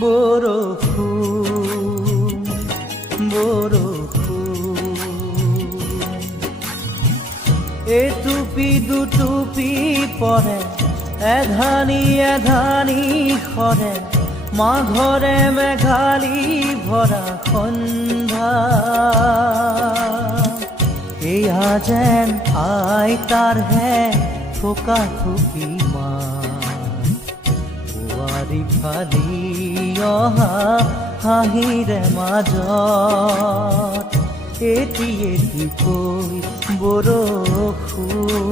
বৰষুণ এটুপি দুটুপি পৰে এধানি এধানি সৰে মাঘৰে মেঘালী ভৰা সন্ধ্যা এয়া যেন আইতাৰহে থোকা থুকি বোৱাৰী ফালি অহা হাঁহিৰে মাজত এটি কৈ বৰষুণ